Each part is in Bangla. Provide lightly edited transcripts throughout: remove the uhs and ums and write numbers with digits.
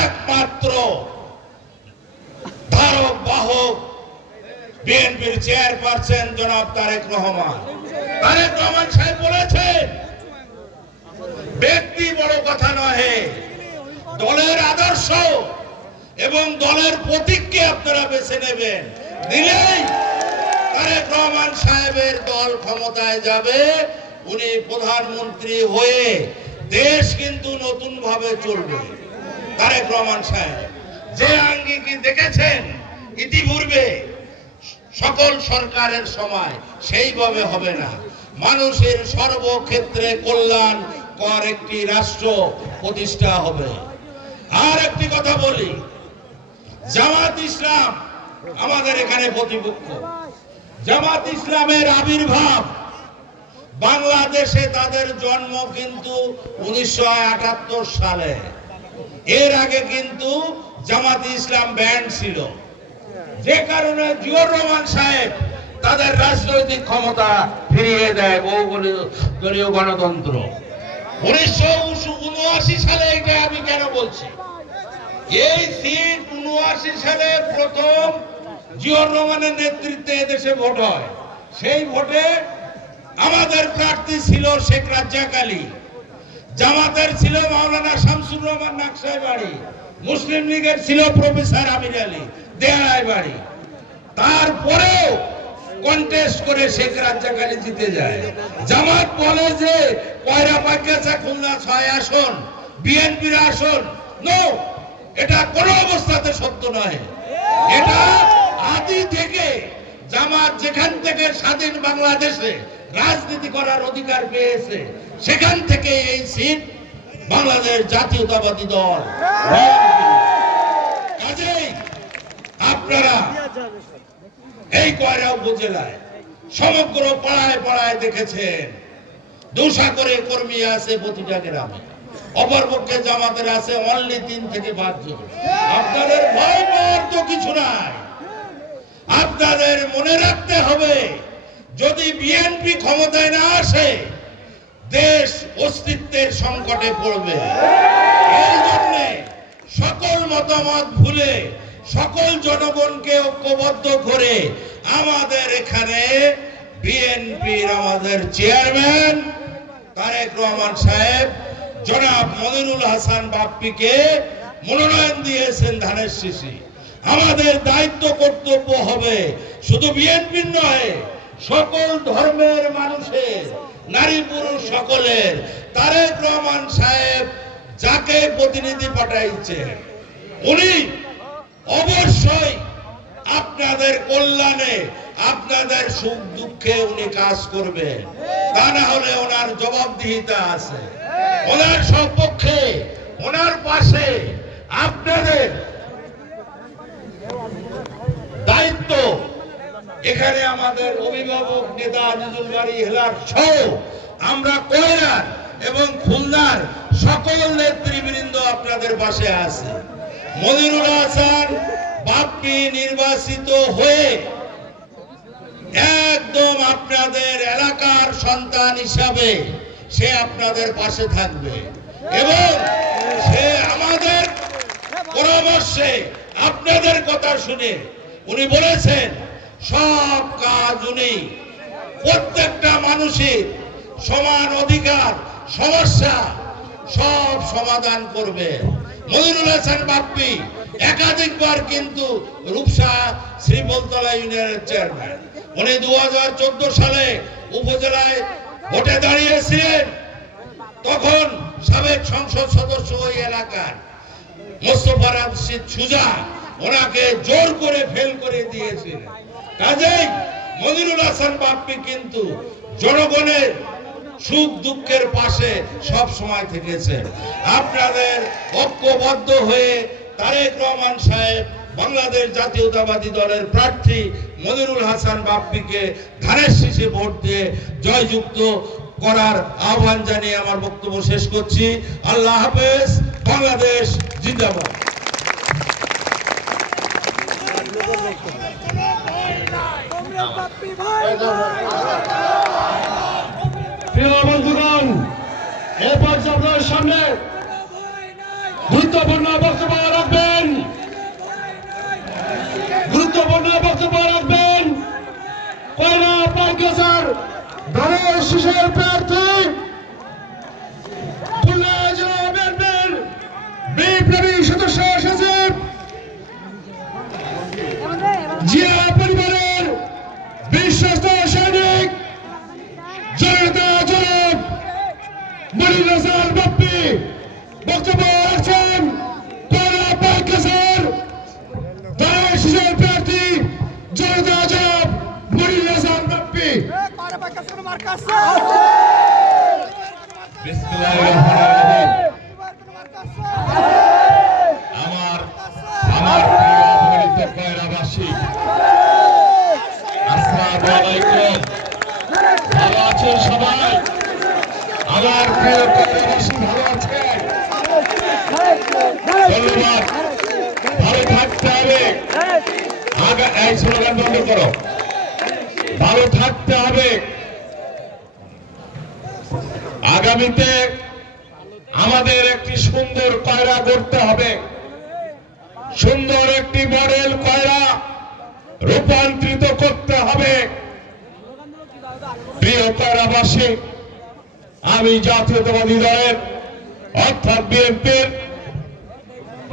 একমাত্র ধারক বাহক বিএনপির চেয়ারপারসন জনাব তারেক রহমান। তারেক রহমান সাহেব বলেছেন, ব্যক্তি বড় কথা নহে, দলের আদর্শ এবং দলের প্রতীককে আপনারা বেছে নেবেন, দিলেই তারেক রহমান সাহেবের দল ক্ষমতায় যাবে। উনি প্রধানমন্ত্রী হয়ে দেশ কিন্তু নতুন ভাবে চলবে। তারেক রহমান সাহেব যে আঙ্গিকে দেখেছেন ইতিপূর্বে সকল সরকারের সময়, সেইভাবে হবে না। মানুষের সর্বক্ষেত্রে কল্যাণ কর একটি রাষ্ট্র প্রতিষ্ঠা হবে। আর একটি কথা বলি, জামাত ইসলাম আমাদের এখানে প্রতিপক্ষ। জামাত ইসলামের আবির্ভাব বাংলাদেশে, তাদের জন্ম কিন্তু 1978 সালে। এর আগে কিন্তু জামাত ইসলাম ব্যান্ড ছিল, যে কারণে জিয়াউর রহমান সাহেব তাদের রাজনৈতিক ক্ষমতা ফিরিয়ে দেয়, বহুদলীয় গণতন্ত্র। 1979 সালে, এটা আমি কেন বলছি, এই সিট 79 সালে প্রথম জিয়াউর রহমানের নেতৃত্বে এদেশে ভোট হয়। সেই ভোটে আমাদের প্রার্থী ছিল শেখ রাজ্জাক আলী, জামাতের ছিল মাওলানা শামসুর রহমান নাকশাই বাড়ি, মুসলিম লীগের ছিল প্রফেসর আমির আলী দেয়ারাই বাড়ি। তারপরেও কন্টেস্ট করে শেখ রাজ্জাক আলী জিতে যায়। জামাত বলে যে কয়রা পাইকাছা খুলনা 6 আসন বিএনপির আসন। নো, এটা কোন অবস্থাতে সত্য নয়। এটা আদি থেকে জামাত যেখান থেকে স্বাধীন বাংলাদেশে রাজনীতি করার অধিকার পেয়েছে, সেখান থেকে এই সিট বাংলাদেশ জাতীয়তাবাদী দল। কাজেই আপনারা এই কয়রা উপজেলায় সমগ্র পাড়ায় পাড়ায় দেখেছেন 200 করে কর্মী আছে প্রতিটা গ্রামে। অপরপক্ষে জামাতের আছে অনলি 3 থেকে 5 জন। আপনাদের ভয় পাওয়ার তো কিছু নাই। আপনাদের মনে রাখতে হবে, যদি বিএনপি ক্ষমতায় না আসে, দেশ অস্তিত্বের সংকটে পড়বে। এই জন্য সকল মতামত ভুলে সকল জনগণকে ঐক্যবদ্ধ করে আমাদের এখানে বিএনপির আমাদের চেয়ারম্যান তারেক রহমান সাহেব জনাব মনিরুল হাসান বাপ্পীকে মনোনয়ন দিয়েছেন ধানের শীষে। আমাদের দায়িত্ব কর্তব্য হবে শুধু বিএনপির নয়, সকল ধর্মের মানুষের, নারী পুরুষ সকলের, তারেক রহমান সাহেব যাকে প্রতিনিধি পাঠাইছেন উনি অবশ্যই আপনাদের কল্যাণে, আপনাদের সুখ দুঃখে উনি কাজ করবেন। তা না হলে ওনার জবাবদিহিতা আছে, ওনার সপক্ষে, ওনার পাশে আপনাদের দায়িত্ব। এখানে আমাদের অভিভাবক নেতা আজিজুল বারী হেলার সহ আমরা কয়রার এবং খুলনার সকল নেতৃবৃন্দ আপনাদের পাশে আছে। মনিরুল হাসান বাপ্পী নির্বাচিত হয়ে একদম আপনাদের এলাকার সন্তান হিসাবে সে আপনাদের পাশে থাকবে এবং সে আমাদের পরামর্শে, আপনাদের কথা শুনে উনি বলেছেন সব কাজ উনি প্রত্যেকটা মানুষের সমান অধিকার, সমস্যা সব সমাধান করবে। মনিরুল হাসান বাপ্পী একাধিকবার কিন্তু রূপসা শ্রীবলতলা ইউনিয়নের চেয়ারম্যান। উনি 2014 সালে উপজেলায় ভোটে দাঁড়িয়েছিলেন। তখন সাবেক সংসদ সদস্য ওই এলাকার মোস্তফা রাশিদ সুজা ওনাকে জোর করে ফেল করে দিয়েছিলেন। কাজেই মনিরুল হাসান বাপ্পী কিন্তু জনগণের সুখ দুঃখের পাশে সব সময় থেকেছেন। আপনাদের ঐক্যবদ্ধ হয়ে তারেক রহমান সাহেব বাংলাদেশ জাতীয়তাবাদী দলের প্রার্থী মনিরুল হাসান বাপ্পীকে ধানের শীষে ভোট দিয়ে জয়যুক্ত করার আহ্বান জানিয়ে আমার বক্তব্য শেষ করছি। আল্লাহ হাফেজ। বাংলাদেশ জিন্দাবাদ। প্রিয় বন্ধুগণ, এরপর আপনার সামনে গুরুত্বপূর্ণ বক্তব্য রাখবেন, গুরুত্বপূর্ণ বক্তব্য রাখবেন কয়রা পাইকেশ্বর দলের শিশুর প্রার্থী খুলনা জেলা বিএনপির বিপ্লবী সদস্য সচিব জিয়া পরিবারের বিশ্বস্ত সৈনিক জনতা জনাব মনির হাসান বাপ্পি বক্তব্য রাখছেন কয়রা পাইকেশ্বর দলের শিশুর প্রার্থী জনতা জনাব মনির হাসান বাপ্পি। আমার আমার প্রিয় অবহেলিত কয়রাবাসী, আসসালামু আলাইকুম। ভালো আছেন সবাই? আমার প্রিয় কয়রাবাসী ভালো আছেন? ধন্যবাদ। ভালো থাকতে হবে। এই স্লোগান বন্ধ করো। ভালো থাকতে হবে। আগামীতে আমাদের একটি সুন্দর কয়রা গড়তে হবে, সুন্দর একটি মডেল কয়রা রূপান্তরিত করতে হবে। প্রিয় কয়রাবাসী, আমি জাতীয়তাবাদী দলের অর্থাৎ বিএনপির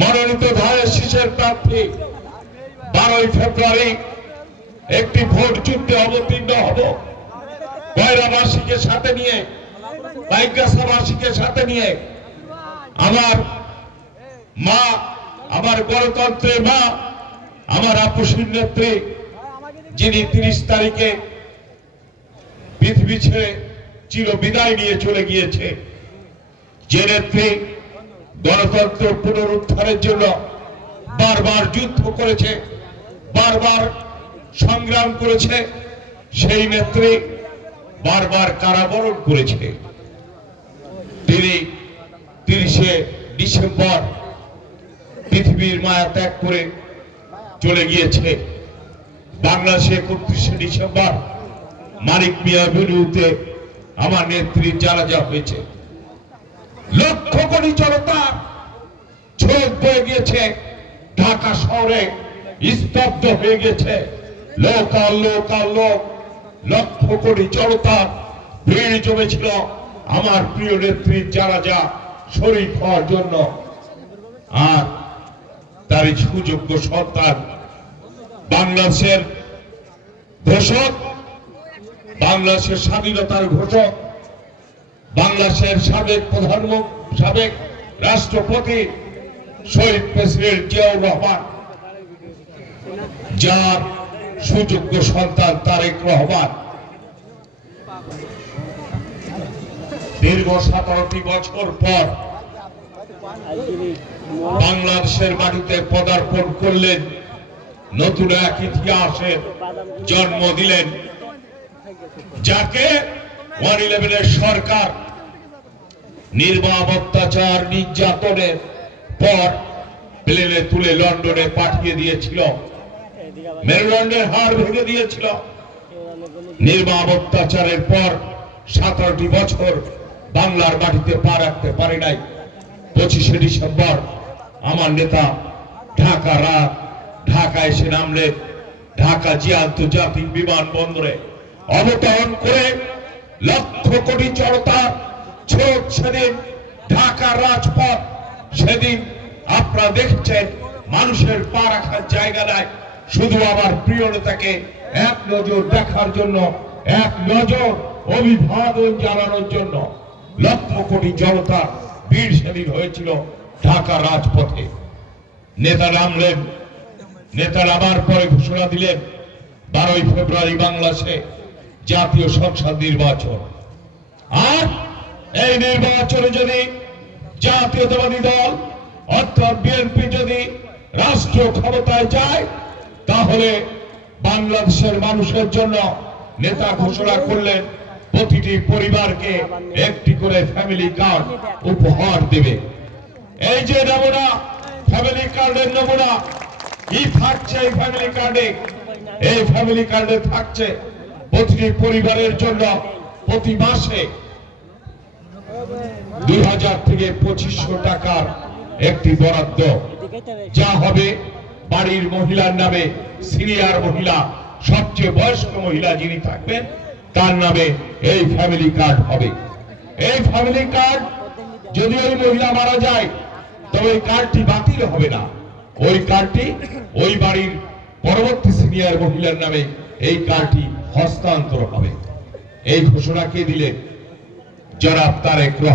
মনোনীত ধানের শীষের প্রার্থী 12ই ফেব্রুয়ারি একটি ভোট যুদ্ধে অবতীর্ণ হব। কয়রাবাসীকে সাথে নিয়ে, পাইকগাছাবাসীকে সাথে নিয়ে, আমার মা, আমার গণতন্ত্রের মা, আমার আপুসীর নেত্রী, যিনি 30 তারিখে পৃথিবী ছেড়ে চির বিদায় নিয়ে চলে গিয়েছে, যে নেত্রী গণতন্ত্র পুনরুদ্ধারের জন্য বারবার যুদ্ধ করেছে, বারবার সংগ্রাম করেছে, সেই নেত্রী বারবার কারাবরণ করেছে। তিনি 30শে ডিসেম্বর পৃথিবীর মায়া ত্যাগ করে চলে গিয়েছে। বাংলাদেশে 31শে ডিসেম্বর মানিক মিয়া এভিনিউতে আমার নেত্রীর জানাজা হয়েছে। লক্ষ কোটি জনতা ঝোঁক বয়ে গিয়েছে, ঢাকা শহরে স্তব্ধ হয়ে গেছে। লোক আর লোক আর লোক, লক্ষ কোটি জনতা ভিড় জমেছিল আমার প্রিয় নেত্রীর জানাজা শরীক হওয়ার জন্য। আর তারই সুযোগ্য সন্তান, বাংলাদেশের ঘোষক, বাংলাদেশের স্বাধীনতার ঘোষক, বাংলাদেশের সাবেক প্রধানমন্ত্রী, সাবেক রাষ্ট্রপতি শহীদ প্রেসিডেন্ট জিয়াউর রহমান, যার সুযোগ্য সন্তান তারেক রহমান দীর্ঘ 17টি বছর পর বাংলাদেশের মাটিতে পদার্পণ করলেন, নতুন এক ইতিহাসের জন্ম দিলেন, যাকে 111 সরকার নির্মম অত্যাচার নির্যাতনের পর প্লেনে তুলে লন্ডনে পাঠিয়ে দিয়েছিল, মেরুদণ্ডের হাড় ভেঙে দিয়েছিল। নির্মম অত্যাচারের পর 17টি বছর বাংলার মাটিতে পা রাখতে পারে নাই। 25শে ডিসেম্বর আমার নেতা ঢাকা এসে নামলেন। ঢাকা জিয়া আন্তর্জাতিক বিমানবন্দরে অবতরণ করে লক্ষ কোটি জনতা ছোট সেদিন ঢাকার রাজপথ। সেদিন আপনারা দেখছেন মানুষের পা রাখার জায়গা নাই। শুধু আমার প্রিয় নেতাকে এক নজর দেখার জন্য, এক নজর অভিবাদন জানানোর জন্য লক্ষ কোটি জনতা ভিড় সেদিন হয়েছিল ঢাকা রাজপথে। নেতা নামলেন, নেতা নামার পরে ঘোষণা দিলেন 12ই ফেব্রুয়ারি বাংলাদেশে জাতীয় সংসদ নির্বাচন। আর এই নির্বাচনে যদি জাতীয়তাবাদী দল অর্থাৎ বিএনপি যদি রাষ্ট্র ক্ষমতায় যায়, তাহলে বাংলাদেশের মানুষের জন্য নেতা ঘোষণা করলেন প্রতিটি পরিবারকে একটি করে ফ্যামিলি কার্ড উপহার দেবে। এই যে নমুনা, ফ্যামিলি কার্ডের নমুনা কি থাকছে এই ফ্যামিলি কার্ডে? এই ফ্যামিলি কার্ডে থাকছে প্রতিটি পরিবারের জন্য প্রতি মাসে 2000 থেকে 2500 টাকার একটি বরাদ্দ, যা হবে বাড়ির মহিলার নামে, সিনিয়র মহিলা, সবচেয়ে বয়স্ক মহিলা যিনি থাকবেন তার নামে এই ফ্যামিলি কার্ড হবে। এই ফ্যামিলি কার্ড যদি ওই মহিলা মারা যায় তবে ওই কার্ডটি বাতিল হবে না, ওই কার্ডটি ওই বাড়ির পরবর্তী সিনিয়র মহিলার নামে এই কার্ডটি হস্তান্তর হবে। এই ঘোষণা কে দিলেন? জনাব তারেক রহমান।